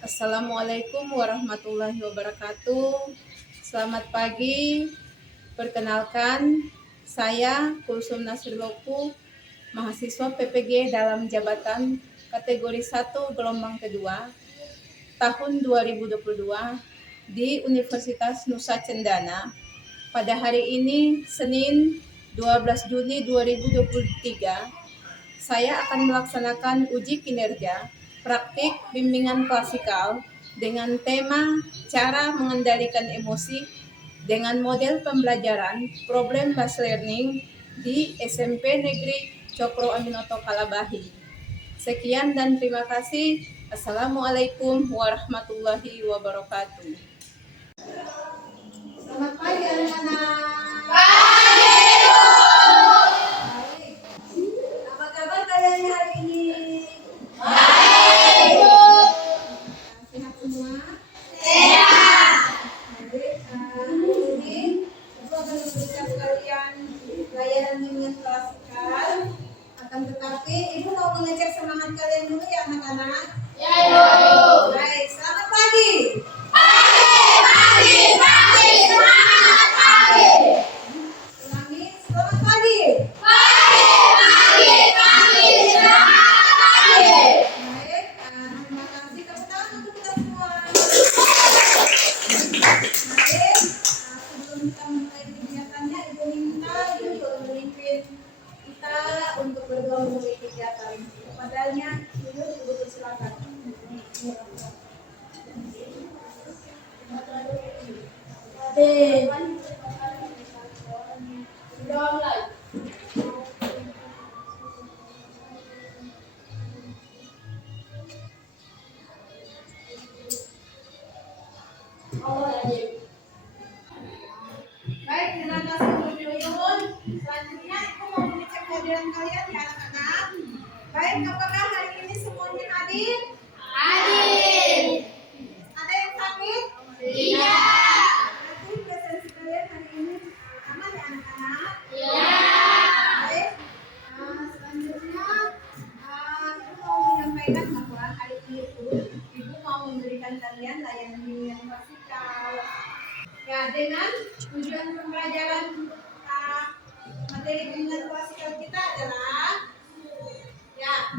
Assalamualaikum warahmatullahi wabarakatuh. Selamat pagi. Perkenalkan, saya Kulsum Nasriloku, mahasiswa PPG dalam jabatan kategori 1 gelombang kedua tahun 2022 di Universitas Nusa Cendana. Pada hari ini, Senin 12 Juli 2023, saya akan melaksanakan uji kinerja praktik bimbingan klasikal dengan tema cara mengendalikan emosi dengan model pembelajaran problem based learning di SMP Negeri Cokro Aminoto Kalabahi. Sekian dan terima kasih. Assalamualaikum warahmatullahi wabarakatuh. Selamat pagi anak-anak. Apa kabar kalian hari ini? Baik. Sehat semua? Sehat. Baik. Hari ini aku akan memberikan kalian layanan bimbingan klasikal. Akan tetapi ibu mau mengecek semangat kalian dulu ya anak-anak. Ya ibu. Baik. Selamat pagi. Untuk berdoa memulai kegiatan. Kepadanya, ibu silakan. Baik, terima kasih Bu Yuyun. Selanjutnya aku mau mengecek kehadiran kalian ya anak-anak. Baik, apakah hari ini semuanya hadir? Hadir. Ada yang sakit? Tidak. Berarti presensi kalian hari ini aman ya anak-anak? Iya. Baik. Selanjutnya ibu mau menyampaikan bahwa hari ini ibu mau memberikan kalian layanan bimbingan klasikal. Ya, dengan tujuan pembelajaran materi bimbingan klasikal kita adalah ya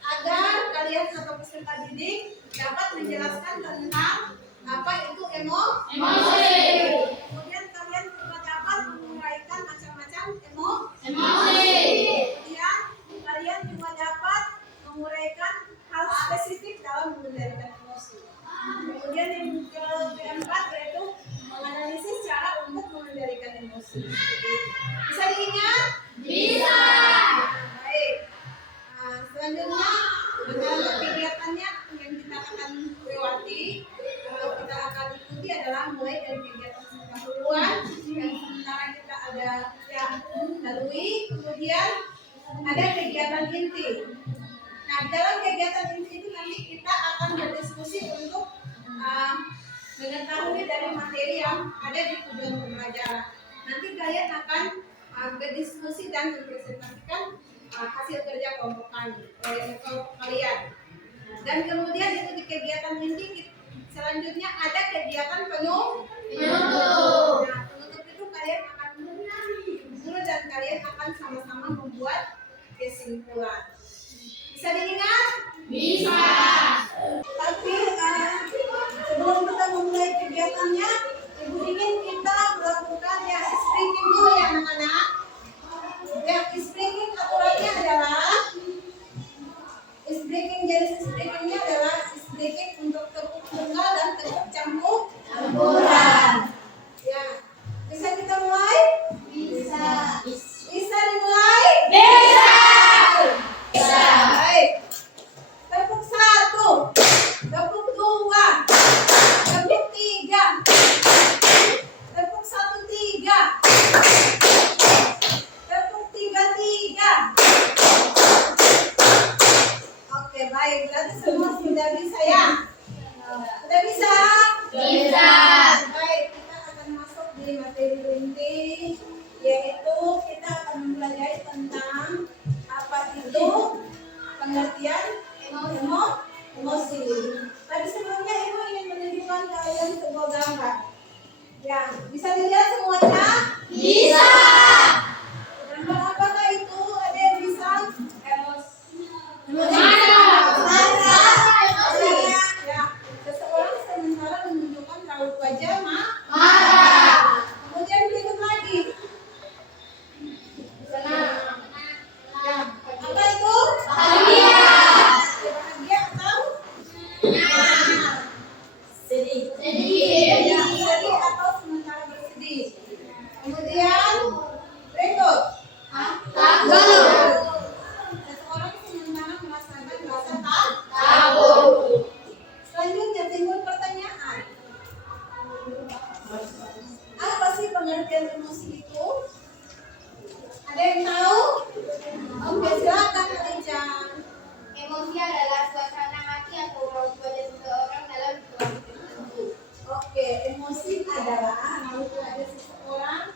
agar kalian atau peserta didik dapat menjelaskan tentang apa itu emosi. Kemudian kalian juga dapat menguraikan macam-macam emosi. Kemudian kalian juga dapat menguraikan hal spesifik dalam mengendalikan emosi. Kemudian yang keempat yaitu menganalisis cara untuk mengendalikan emosi. Bisa diingat? Bisa. Baik. Selanjutnya antara kegiatannya yang kita akan lewati atau kita akan ikuti adalah mulai dari kegiatan pendahuluan yang sementara kita ada yang lalui, kemudian ada kegiatan inti. Nah, dalam kegiatan inti itu nanti kita akan berdiskusi untuk mengetahui dari materi yang ada di tujuan pembelajaran. Nanti kalian akan berdiskusi dan mempresentasikan hasil kerja kelompok kalian. Dan kemudian itu di kegiatan inti selanjutnya ada kegiatan penutup. Nah, penutup itu kalian akan guru dan kalian akan sama-sama membuat kesimpulan. Bisa diingat? Bisa. Tapi sebelum kita memulai kegiatannya, ibu ingin kita melakukan ya speaking dulu ya anak-anak. Ya, speaking aturannya adalah speakingnya adalah speaking untuk tepuk tunggal dan tepuk campuran. Ya, bisa kita mulai? Bisa. Bisa dimulai? Bisa. Bisa. Baik. Tepuk 1, tepuk 2, tepuk 3, tepuk 1 3, tepuk 3 3. Oke, baik. Berarti semua sudah bisa ya? Sudah bisa? Bisa. Baik, kita akan masuk di materi inti, yaitu kita akan mempelajari tentang apa itu pengertian emosi. Tadi Bisa dilihat semuanya? Bisa. Gambar apakah itu? Ada yang bisa? Ya, seseorang sementara menunjukkan raut wajah marah. Kemudian berikut lagi. Ya, apa itu? Bahagia. Bahagia atau sedih? Sedih. Ya, sedih atau sementara bersedih. Kemudian berikut. Takut. Seseorang sementara merasakan rasa Takut. Selanjutnya timbul pertanyaan. Apa sih pengertian emosi itu? Ada yang tahu? Oke, silakan Khadija. Emosi adalah suasana hati atau raut wajah seseorang dalam situasi tertentu. Oke, emosi adalah raut wajah seseorang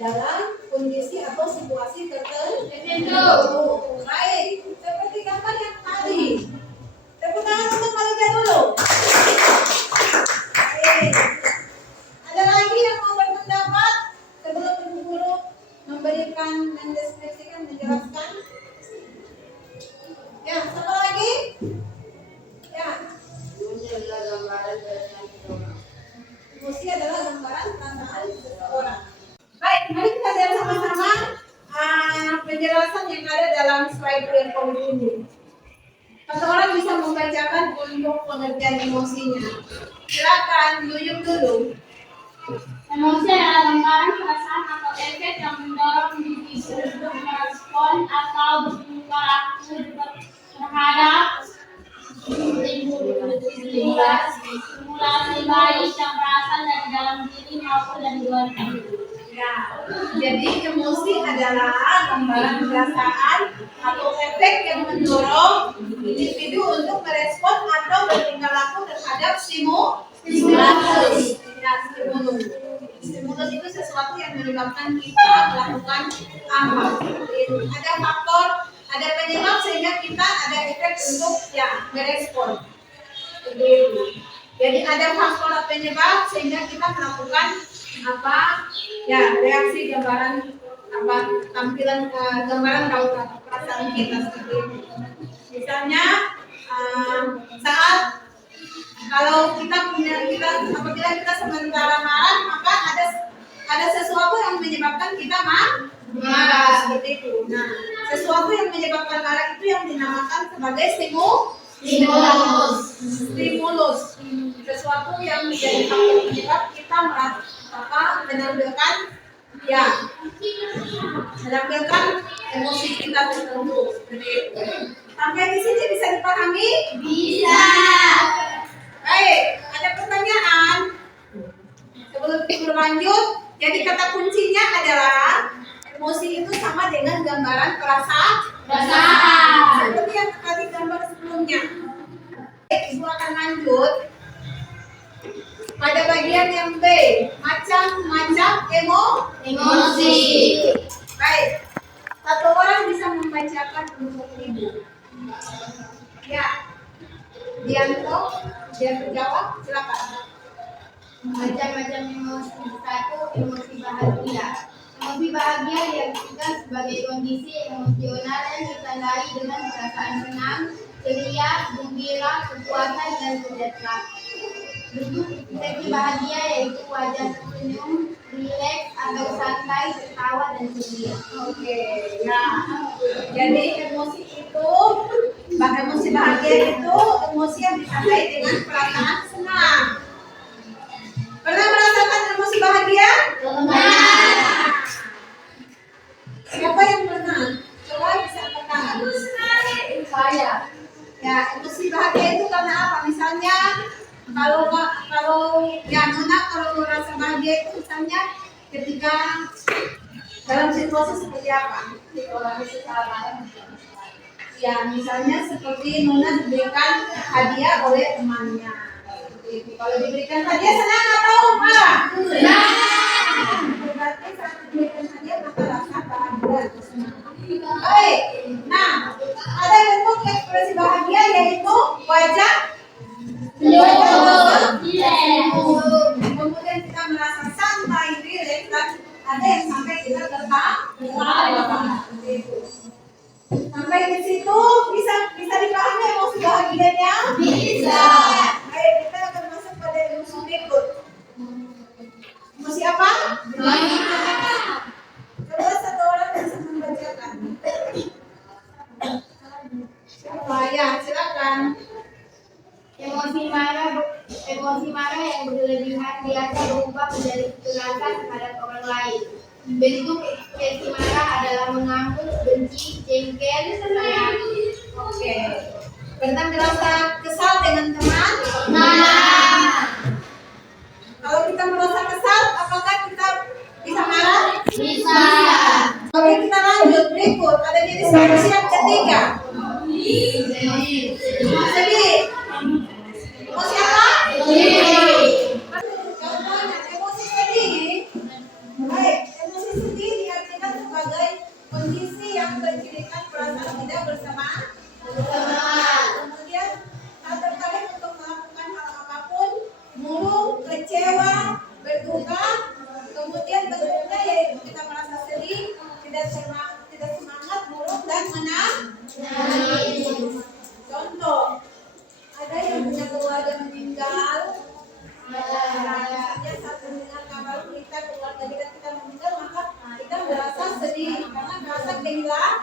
dalam kondisi atau situasi tertentu. Baik, seperti gambar yang tadi. Tepuk tangan untuk Khadija dulu. Baik. Ada lagi yang mau berpendapat sebelum Ibu Guru memberikan, mendeskripsikan, menjelaskan? Ya, siapa lagi? Ya. Emosi adalah gambaran perasaan seseorang. Baik, mari kita lihat sama-sama penjelasan yang ada dalam slide PowerPoint ini. Seseorang bisa membacakan untuk pengertian emosinya. Silakan, Yuyuk dulu. Emosi adalah gambaran perasaan atau efek yang mendorong individu untuk merespon atau bertingkah laku terhadap stimulasi baik yang berasal dari dalam diri maupun dari luar diri. Ya, jadi emosi adalah gambaran perasaan atau efek yang mendorong individu untuk merespon atau bertingkah laku terhadap stimulus. Ya, stimulus. Stimulus itu sesuatu yang menyebabkan kita melakukan apa? Ada faktor, ada penyebab sehingga kita ada efek untuk ya merespon. Jadi ada faktor penyebab sehingga kita melakukan apa? Ya, reaksi gambaran apa tampilan gambaran raut perasaan kita seperti itu. Misalnya saat kalau kita apabila kita sementara marah maka ada sesuatu yang menyebabkan kita marah seperti itu. Nah, sesuatu yang menyebabkan marah itu yang dinamakan sebagai stimulus. Sesuatu yang menjadi faktor penyebab kita menampilkan emosi kita tertentu. Sampai di sini bisa dipahami? Bisa. Baik, ada pertanyaan? Sebelum kita berlanjut, jadi kata kuncinya adalah emosi itu sama dengan gambaran perasaan. Seperti yang tadi gambar sebelumnya. Ibu akan lanjut pada bagian yang B, macam-macam emosi. Baik, satu orang bisa membacakan untuk ibu. Ya, Dianto jawab, silakan. Macam-macam emosi. Satu, emosi bahagia. Emosi bahagia diartikan sebagai kondisi emosional yang ditandai dengan perasaan senang, ceria, gembira, kepuasan, dan sejahtera. Bentuk ekspresi bahagia yaitu wajah tersenyum, rileks atau santai, tertawa, dan ceria. Oke, nah, jadi emosi bahagia itu emosi yang ditandai dengan perasaan senang. Pernah merasakan emosi bahagia? Siapa yang pernah? Coba bisa angkat tangan. Saya. Ya, emosi bahagia itu karena apa? Misalnya kalau ya Nona kalau merasa bahagia itu misalnya ketika dalam situasi seperti apa? Ya, misalnya seperti Nona diberikan hadiah oleh temannya. Kalau diberikan hadiah senang atau marah? Senang. Berarti saat diberikan hadiah maka rasa bahagia atau senang. Baik. Nah, ada bentuk ekspresi bahagia yaitu wajah. Kemudian kita merasa santai, Emosi marah yang berlebihan biasa berubah menjadi kekerasan terhadap orang lain. Bentuk ekspresi marah adalah mengamuk, benci, jengkel, sayang. Oke. Pernah merasa kesal dengan teman? Kalau kita merasa kesal, apakah kita bisa marah? Bisa. Oke, kita lanjut. Berikut ada jenis emosi yang ketiga. Sedih. Emosi apa? Contohnya emosi sedih. Baik, emosi sedih diartikan sebagai kondisi yang bercirikan perasaan tidak bersemangat. Kemudian tak tertarik untuk melakukan hal apapun, murung, kecewa, berduka. Kemudian bentuknya yaitu kita merasa sedih, tidak semangat, murung dan menangis. Contoh, ada yang punya keluarga meninggal. Misalnya saat mendengar kabar berita keluarga kita meninggal, maka kita merasa sedih karena merasa kehilangan.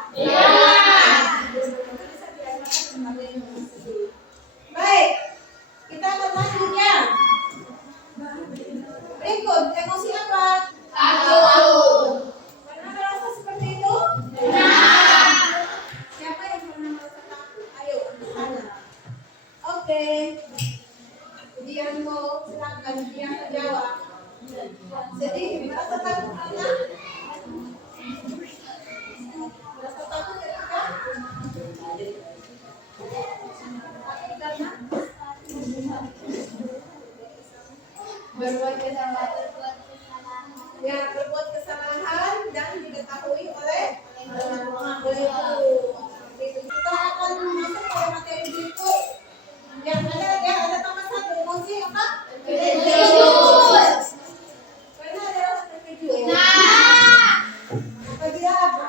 Itu bisa dirasakan sebagai emosi sedih. Baik, kita akan lanjut ya. Berikut emosi apa? Takut. Pernah merasa seperti itu? Siapa yang pernah merasa takut? Ayo, sana. Oke. Dianmu, silakan Dian menjawab. Sedih, merasa takut karena? Merasa takut ketika? Takut karena? Berbuat kesalahan. Ya, berbuat kesalahan dan diketahui oleh oleh guru. Kita akan masuk ke materi berikut. Yang ada tambah satu emosi apa? Terkejut. Karena ada rasa terkejut. Apabila apa?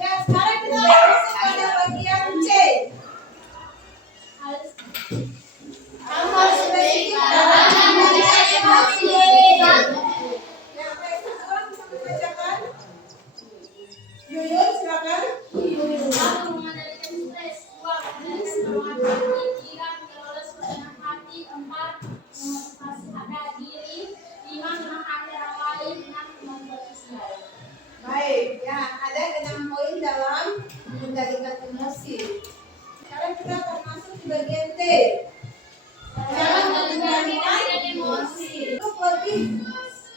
Ya, sekarang kita masuk pada bagian C. Hal-hal spesifik dalam mengenai emosi. Ya, baik, satu orang bisa membacakan. Yuyun, silakan. Satu, mengendalikan stres. Dua, mengendalikan dorongan hati. Tiga, mengelola suasana hati. Empat, memotivasi pada diri. Lima, menenangkan orang lain. Enam, kemampuan sosial. Baik, ya, ada 6 poin dalam mengendalikan emosi. Sekarang kita akan masuk di bagian T. Cara mengendalikan emosi. Untuk lebih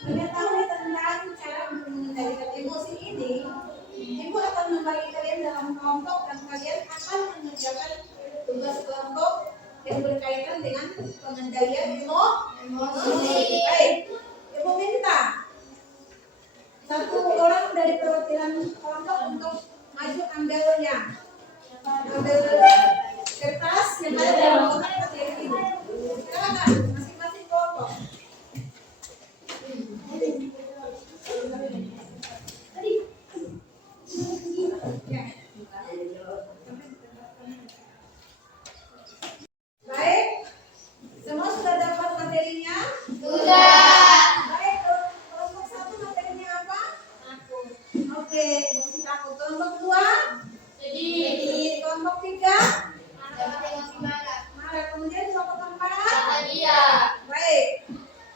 mengetahui tentang cara mengendalikan emosi ini, Ibu akan membagi kalian dalam kelompok dan kalian akan mengerjakan tugas kelompok yang berkaitan dengan pengendalian emosi. Baik, Ibu minta satu orang dari perwakilan kelompok untuk maju ambilnya. Ambil kertas yang ada dalam kotak materi ini. Silakan, masing-masing kelompok. Ya. Baik, semua sudah dapat materinya? Sudah. Baik, kelompok satu materinya apa? Oke, emosi takut. Kelompok dua? Sedih. Kelompok tiga? Dapat emosi marah. Marah. Kemudian kelompok keempat? Bahagia. Baik,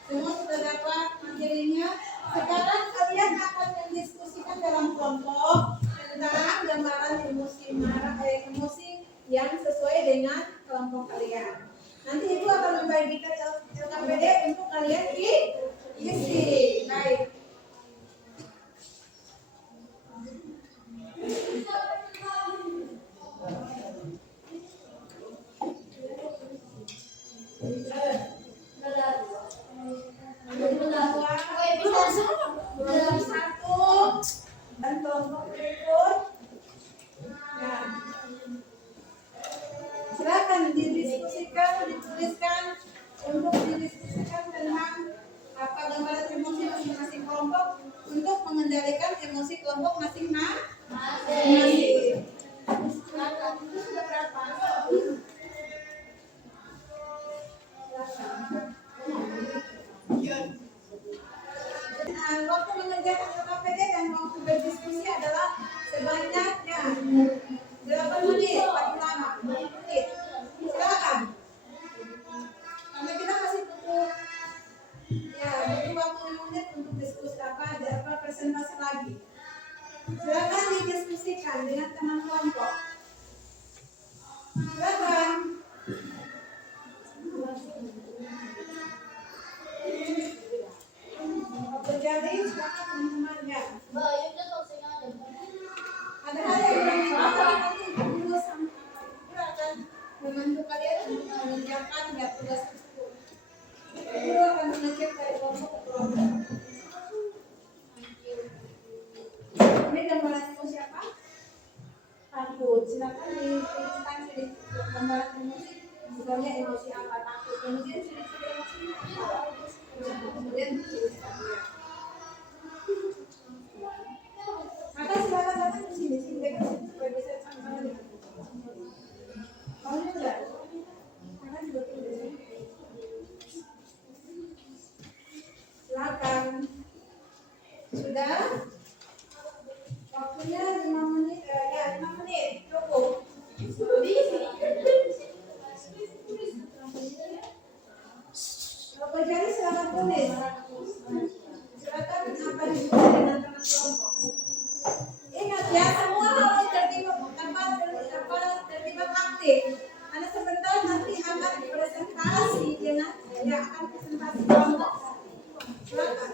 semua sudah dapat materinya. Sekarang kalian akan mendiskusikan dalam kelompok tentang gambaran emosi marah, emosi yang sesuai dengan kelompok kalian. Nanti Ibu akan membagikan LKPD untuk kalian diisi. Baik. Kelompok satu dan kelompok berikut. Nah, silakan didiskusikan, dituliskan untuk didiskusikan tentang apa gambaran emosi masing-masing kelompok untuk mengendalikan emosi kelompok masing-masing. Silakan. Itu sudah berapa? Waktu mengerjakan LKPD dan waktu berdiskusi presentasi lagi. Silakan didiskusikan dengan teman kelompok. Silakan. Terjadi, silakan teman-temannya. Ada hal yang belum dulu sampai akan membantu kalian untuk mengerjakan tugas tersebut. Guru akan mengecek dari kelompok ke kelompok. Ini gambaran emosi apa? Takut. Silakan dituliskan gambaran emosi. Misalnya emosi apa? Takut. Kemudian ciri-ciri emosinya apa? Kemudian tuliskannya. Maka silakan datang ke sini supaya bisa sama-sama dengan kamu sudah. Karena juga tulis. Silakan. Sudah? Waktunya 5 menit, ya 5 menit, cukup. Kalau berjari silakan tulis. Silakan apa juga dengan teman kelompok. Ingat ya, semua harus terlibat aktif. Karena sebentar nanti akan presentasi dengan akan presentasi kelompok. Silakan.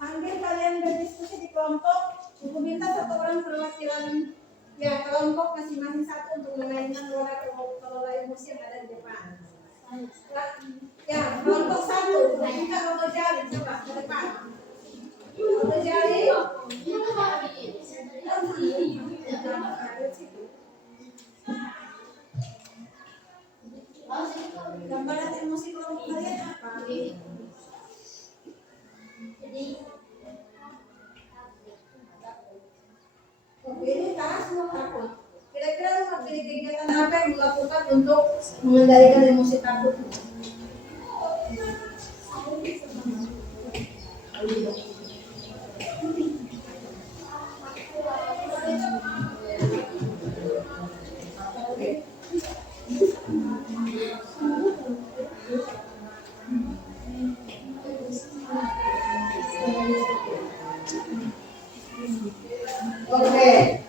Sambil kalian berdiskusi di kelompok, aku minta satu orang perwakilan kelompok masing-masing satu untuk memainkan rola emosi yang ada di depan. Ya, kelompok satu, minta Robo Jali, coba ke depan. Robo Jali. Gambaran emosi kelompok kalian apa? Ini takut. Kira-kira kegiatan apa yang dilakukan untuk mengendalikan emosi takut? Oke.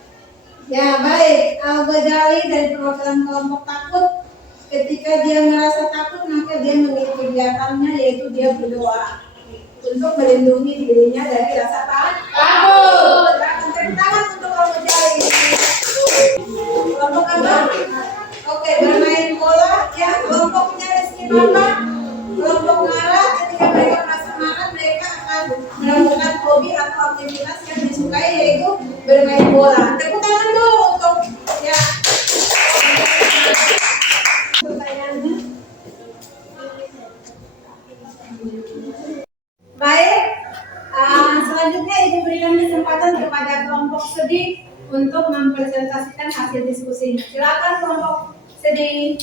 Ya, baik. Al-Ghazali dari perwakilan kelompok takut. Ketika dia merasa takut, maka dia memiliki kegiatannya, yaitu dia berdoa untuk melindungi dirinya dari rasa takut. Akan tepuk tangan untuk Al-Ghazali. Kelompok apa? Oke, bermain bola. Ya, kelompoknya Rizky Mama. Kelompok marah. Ketika mereka merasa marah, mereka akan melakukan hobi atau aktivitas yang disukai, yaitu bermain bola. Tepuk tangan dulu untuk ya. Pertanyaannya. Baik. Selanjutnya Ibu berikan kesempatan kepada kelompok sedih untuk mempresentasikan hasil diskusinya. Silakan kelompok sedih.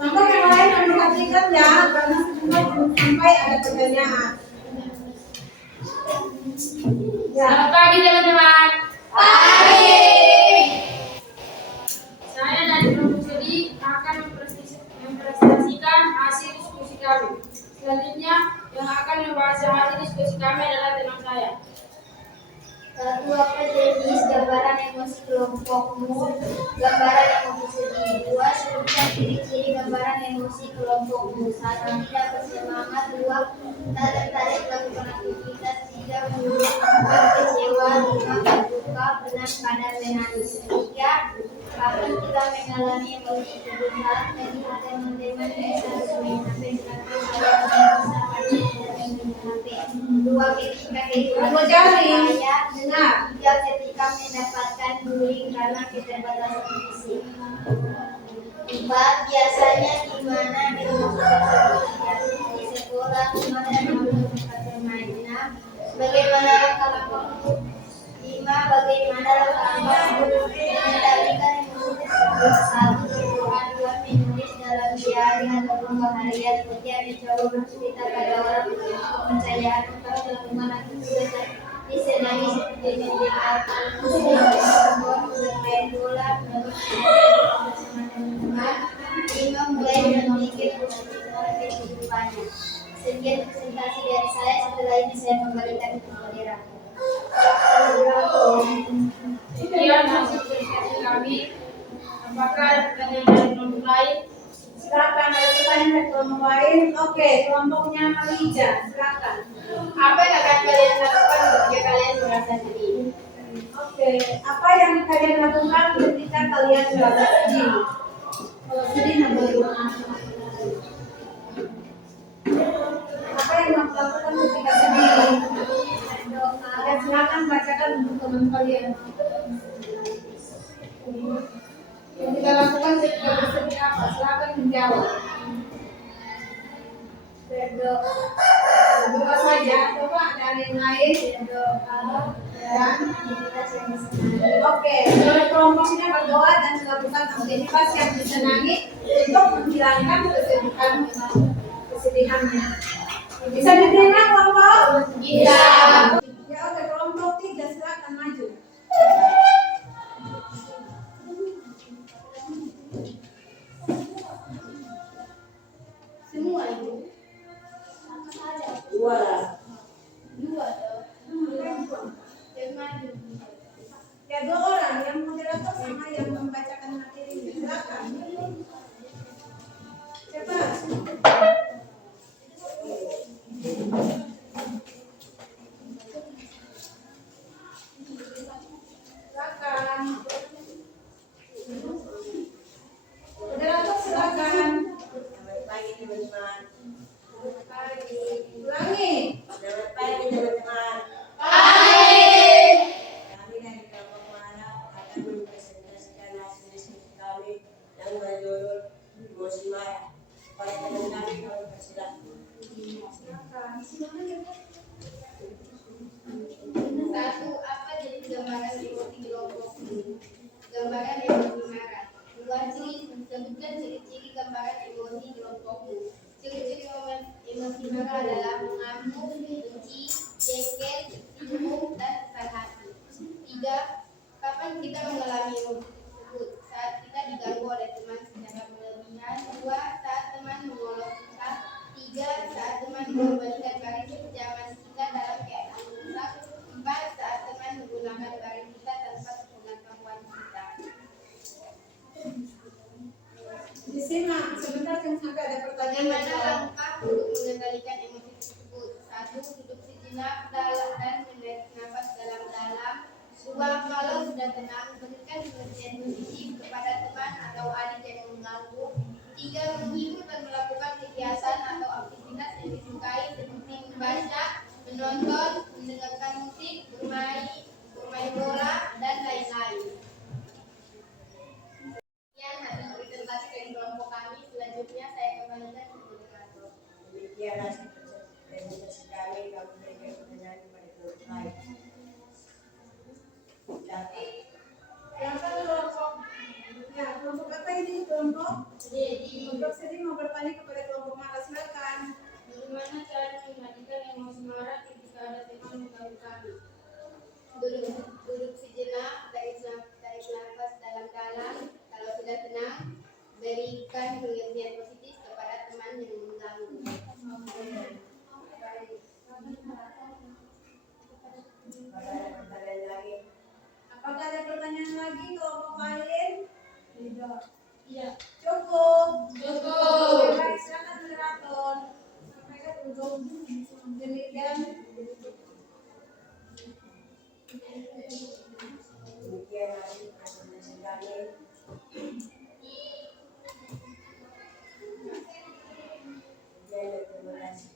Kelompok yang lain memperhatikan ya, karena semua belum sampai ada pertanyaan. Ya. Selamat pagi teman-teman. Pagi. Saya dari kelompok sedih akan mempresentasikan hasil diskusi kami. Selanjutnya yang akan membahas hasil diskusi kami adalah teman saya. Satu, apa jenis gambaran emosi kelompokmu? Gambaran emosi sedih. 2, sebutkan ciri-ciri gambaran emosi kelompokmu. 1, tidak bersemangat. 2, tak tertarik melakukan aktivitas. 3, murung. 4, kecewa. 5, berduka. 6, kadang menangis. 3, kapan kita mengalami emosi kebutuhan? Bagi teman-teman bisa sampai 100 saya bisa HP. Dua, ketika kehidupan Dua jari. saya. Dengar. Tiga, ketika mendapatkan bullying karena keterbatasan fisik. Empat, biasanya di mana emosi tersebut terjadi di sekolah, rumah, dan tempat bermain. Enam, bagaimana langkah kamu? Lima, bagaimana langkah kamu mengendalikan emosi tersebut? Satu, berdoa. Dua, menulis dalam diari ataupun harian. Tiga, mencoba bercerita pada orang kepercayaan. Empat, melakukan aktivitas disenangi seperti mendengarkan musik, bermain bola, bersama teman-teman. Lima, mulai berpikir positif dalam kehidupannya. Sekian presentasi dari saya. Setelah ini saya kembalikan ke moderator. Sekian hasil presentasi kami. Apakah ada pertanyaan dari kelompok lain? Silakan, ada pertanyaan dari kelompok lain. Oke, kelompoknya Malija, silakan. Apa yang akan kalian lakukan jika kalian merasa sedih? Oke, apa yang kalian lakukan ketika kalian merasa sedih? Kalau sedih bagaimana? Apa yang kamu lakukan ketika sedih? Ya, silakan bacakan untuk teman kalian. Yang kita lakukan ketika bersedih apa? Silakan menjawab. Berdoa saja, coba ada yang lain. Dan oke, menurut kelompoknya berdoa dan melakukan aktivitas yang disenangi untuk menghilangkan kesedihannya. Bisa diterima kelompok? Bisa. Ya oke, kelompok 3 silakan maju. Semua itu. Dua. Dua toh. Yang maju. Ya, 2 orang, yang moderator sama yang membacakan materinya. Silakan. Cepat. Silakan. Moderator silakan. Selamat pagi teman-teman. Ulangi. Selamat pagi teman-teman. Baik. Kami dari kelompok Mara akan mempresentasikan hasil diskusi kami yang berjudul emosi marah. Pada teman kami persilakan. Satu, apa jadi gambaran emosi kelompokmu? Gambaran emosi marah. Dua, sebutkan ciri-ciri gambaran emosi kelompokmu. Ciri-ciri emosi marah adalah mengamuk, benci, jengkel, bingung, dan kesal hati. Tiga, kapan kita mengalami emosi tersebut? Saat kita diganggu oleh teman secara berlebihan. Dua, saat teman mengolok kita. Tiga, saat teman mengembalikan baris pinjaman kita dalam keadaan rusak. Empat, saat teman menggunakan baris kita tanpa sepengetahuan kita. Disimak sebentar yang sampai ada pertanyaan. Bagaimana langkah untuk mengendalikan emosi tersebut? Satu, duduk sejenak dan menarik nafas dalam-dalam. Dua, kalau sudah tenang, berikan pengertian positif kepada teman atau adik yang mengganggu. Tiga, menghibur dan melakukan kegiatan atau aktivitas yang disukai seperti membaca, menonton, mendengarkan musik, bermain bola, dan lain-lain. Sekian hasil presentasi dari kelompok kami. Selanjutnya saya kembalikan ke moderator. Demikian hasil presentasi kami. Kami berikan pertanyaan kepada kelompok lain. Silakan kelompok. Ya, kelompok apa ini? Kelompok? Jadi, Kelompok sini mau bertanya kepada kelompok Mara, silakan. Bagaimana cara mengendalikan emosi marah ketika ada teman mengganggu kami? duduk sejenak, tarik nafas dalam-dalam. Kalau sudah tenang, berikan pengertian positif kepada teman yang mengganggu. Pertanyaan lagi. Apakah ada pertanyaan lagi kelompok lain? Tidak. Iya. Cukup. Cukup. Baik, silakan moderator. Mereka duduk. Demikian. Demikian hasil presentasi kami. Dan terima kasih.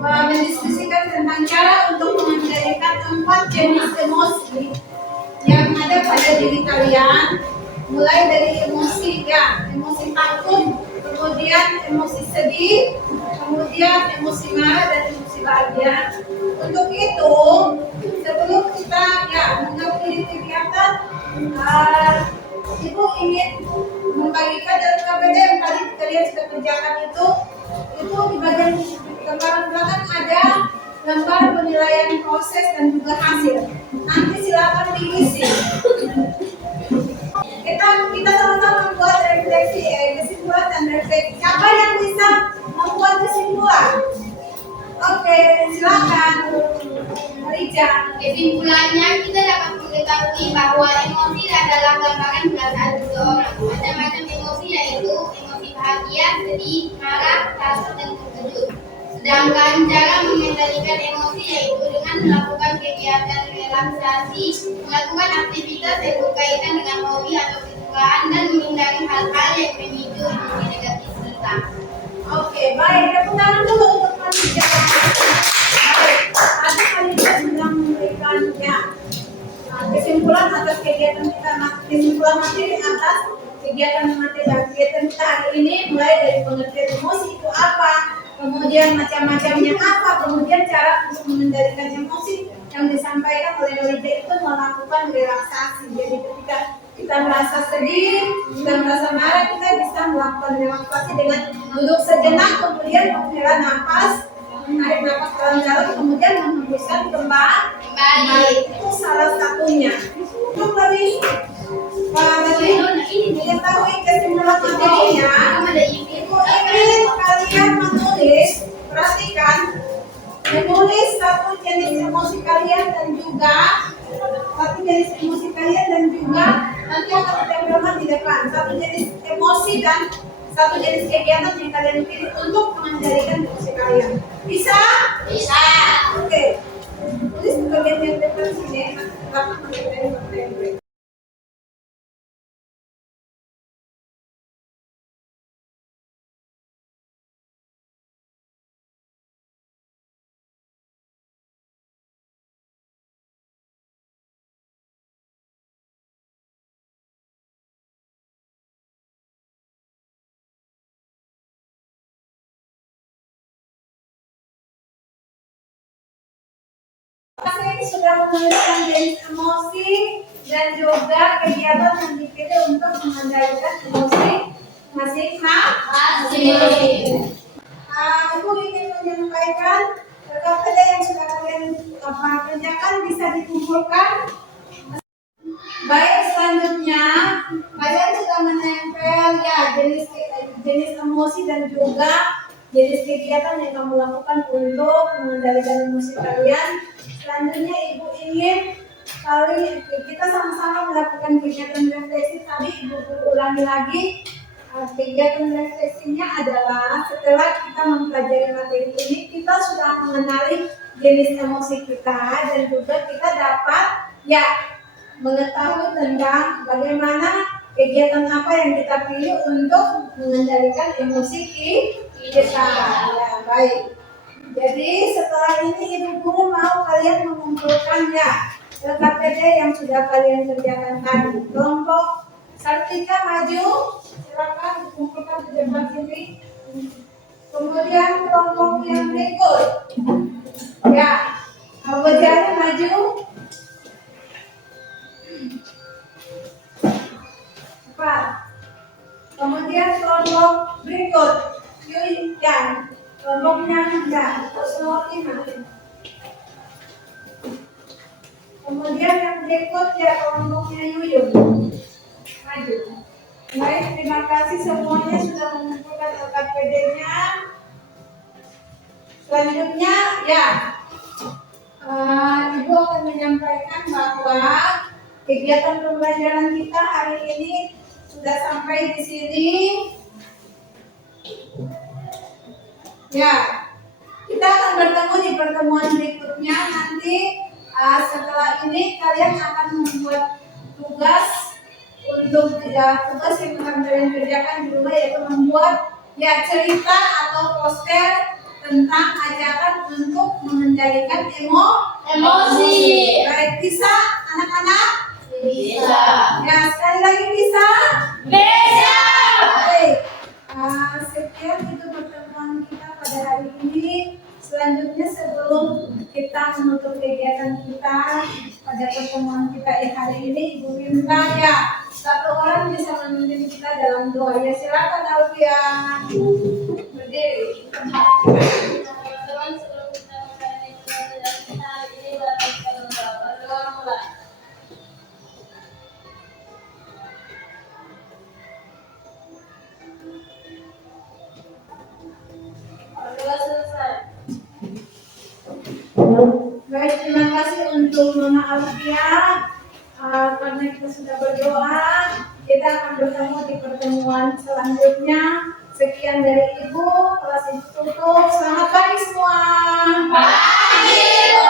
mendiskusikan tentang cara untuk mengendalikan 4 jenis emosi yang ada pada diri kalian, mulai dari emosi emosi takut, kemudian emosi sedih, kemudian emosi marah dan emosi bahagia. Untuk itu, sebelum kita mengakhiri kegiatan, Ibu ingin membagikan dari KBD yang tadi kalian sudah kerjakan itu di bagian gambaran belakang ada gambar penilaian proses dan juga hasil. Nanti silakan diisi. Kita sama-sama membuat refleksi, kesimpulan dan refleksi. Siapa yang bisa membuat kesimpulan? Oke, silakan. Rija. Kesimpulannya, kita dapat mengetahui bahwa emosi adalah gambaran perasaan seseorang. Macam-macam emosi yaitu emosi bahagia, sedih, marah, takut, dan terkejut. Sedangkan cara mengendalikan emosi yaitu dengan melakukan kegiatan relaksasi, melakukan aktivitas yang berkaitan dengan hobi atau kesukaan, dan menghindari hal-hal yang memicu emosi negatif kita. Oke, baik. Tepuk tangan dulu untuk panitia. Baik, ada panitia sedang memberikan kesimpulan atas kegiatan kita, kesimpulan materi atas kegiatan kita hari ini, mulai dari pengertian emosi itu apa, kemudian macam-macamnya apa, kemudian cara untuk mengendalikan emosi yang disampaikan oleh Lolita itu melakukan relaksasi. Jadi ketika kita merasa sedih, kita merasa marah, kita bisa melakukan relaksasi dengan duduk sejenak, kemudian menghela nafas, menarik nafas dalam-dalam, kemudian menghembuskan kembali. Itu salah satunya. Untuk lebih mengetahui kesimpulan materinya, Ibu ingin kalian menulis, perhatikan, menulis satu jenis emosi kalian dan juga nanti akan ditempelkan di depan satu jenis emosi dan satu jenis kegiatan yang kalian pilih untuk mengendalikan emosi kalian. Bisa? Bisa. Oke. Tulis di bagian yang depan sini. Belakang menempel. Ini sudah menuliskan jenis emosi dan juga kegiatan yang dipilih untuk mengendalikan emosi masing-masing. Ibu ingin menyampaikan KPD yang sudah kalian kerjakan bisa dikumpulkan. Baik, selanjutnya kalian sudah menempel jenis emosi dan juga jenis kegiatan yang kamu lakukan untuk mengendalikan emosi kalian. Selanjutnya Ibu ingin kita sama-sama melakukan kegiatan refleksi. Tadi Ibu ulangi lagi. Kegiatan refleksinya adalah setelah kita mempelajari materi ini, kita sudah mengenali jenis emosi kita dan juga kita dapat mengetahui tentang bagaimana kegiatan apa yang kita pilih untuk mengendalikan emosi kita. Baik. Jadi setelah ini Ibu Guru mau kalian mengumpulkan KPD yang sudah kalian kerjakan tadi. Kelompok Sartika maju, silakan dikumpulkan di depan sini. Kemudian kelompok yang berikut, Abu Jari maju. Cepat. Kemudian kelompok berikut, Yuyan. Kelompoknya semua 5. Kemudian yang berikutnya kelompoknya Yuyun. Maju. Baik, terima kasih semuanya sudah mengumpulkan LKPD-nya. Selanjutnya Ibu akan menyampaikan bahwa kegiatan pembelajaran kita hari ini sudah sampai di sini. Kita akan bertemu di pertemuan berikutnya. Nanti setelah ini kalian akan membuat tugas untuk tugas yang akan kalian kerjakan di rumah, yaitu membuat cerita atau poster tentang ajakan untuk mengendalikan Emosi. Baik, bisa anak-anak? Bisa. Ya, sekali lagi bisa? Bisa. Baik. Sekian itu pertemuan kita pada hari ini. Selanjutnya sebelum kita menutup kegiatan kita pada pertemuan kita hari ini, Ibu minta ya satu orang bisa memimpin kita dalam doa. Ya, silakan Alfian. Berdiri. Teman-teman, sebelum kita mulai pelajaran kita hari ini, mari kita berdoa mulai. Berdoa selesai. Baik, terima kasih untuk Nona Alfia. Karena kita sudah berdoa, kita akan bertemu di pertemuan selanjutnya. Sekian dari Ibu, kelas Ibu tutup. Selamat pagi semua. Pagi.